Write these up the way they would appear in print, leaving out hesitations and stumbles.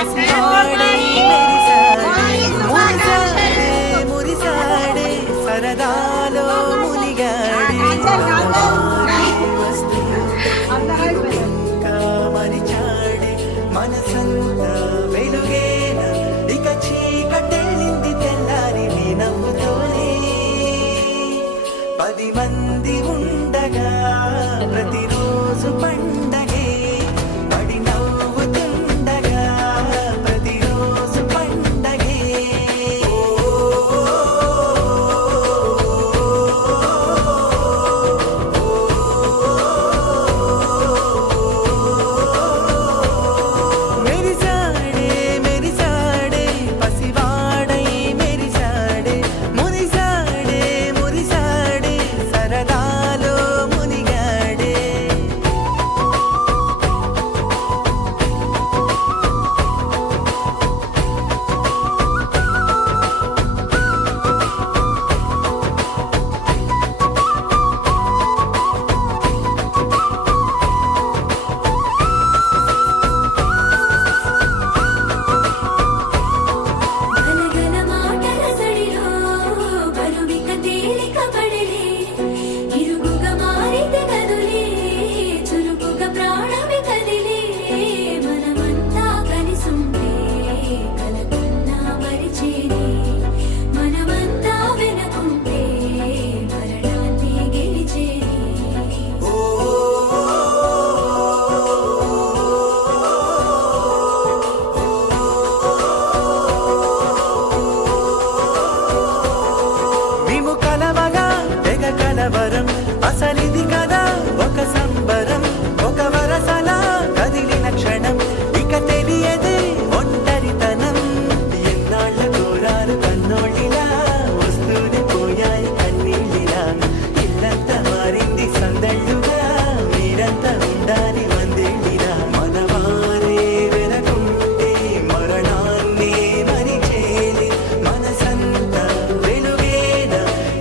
పసివాడై మెరిసాడే మురిసాడే మురిసాడే సరదాలో మునిగాడే ఇంకా మరిచాడే మనసంతా వెలుగేన ఇక చీకటెళ్ళింది తెల్లారి నీ నవ్వుతోనే 10 మంది ఉండగా ప్రతిరోజు పండగే పడి నవ్వుతుండగా ప్రతిరోజు పండగే మెరిసాడే మెరిసాడే పసివాడై మెరిసాడే మురిసాడే మురిసాడే సరదాలో మునిగాడే గలగల మాటల సడిలో బరువిక తేలిక పడలే ఇరుగుగా మారితే కదులే చురుకుగా ప్రాణమి కదిలే మనమంతా కలిసుంటే కలకన్నా మరిచేనే మనమంతా వెనకుంటే మరణాన్ని గెలిచేనే మేము కలవగా తెగ కలవరం అసలిది కదా ఒక సంబరం ఒక వరసలా కదిలిన క్షణం ఇక తెలియదే ఒంటరితనం ఎన్నాళ్ళ కోరారు కన్నోళ్ళిలా వస్తూనే పోయాయి కన్నీళ్ళిలా ఇల్లంతా మారింది సందళ్ళుగా మీరంతా ఉండాలి వందేళ్ళిలా మనవారే వెనకుంటే మరణాన్నే మరిచేలి మనసంతా వెలుగేన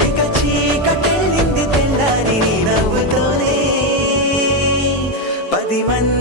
ఇక చీకటెళ్ళింది తెల్లారి నీ నవ్వుతోనే 10 మంది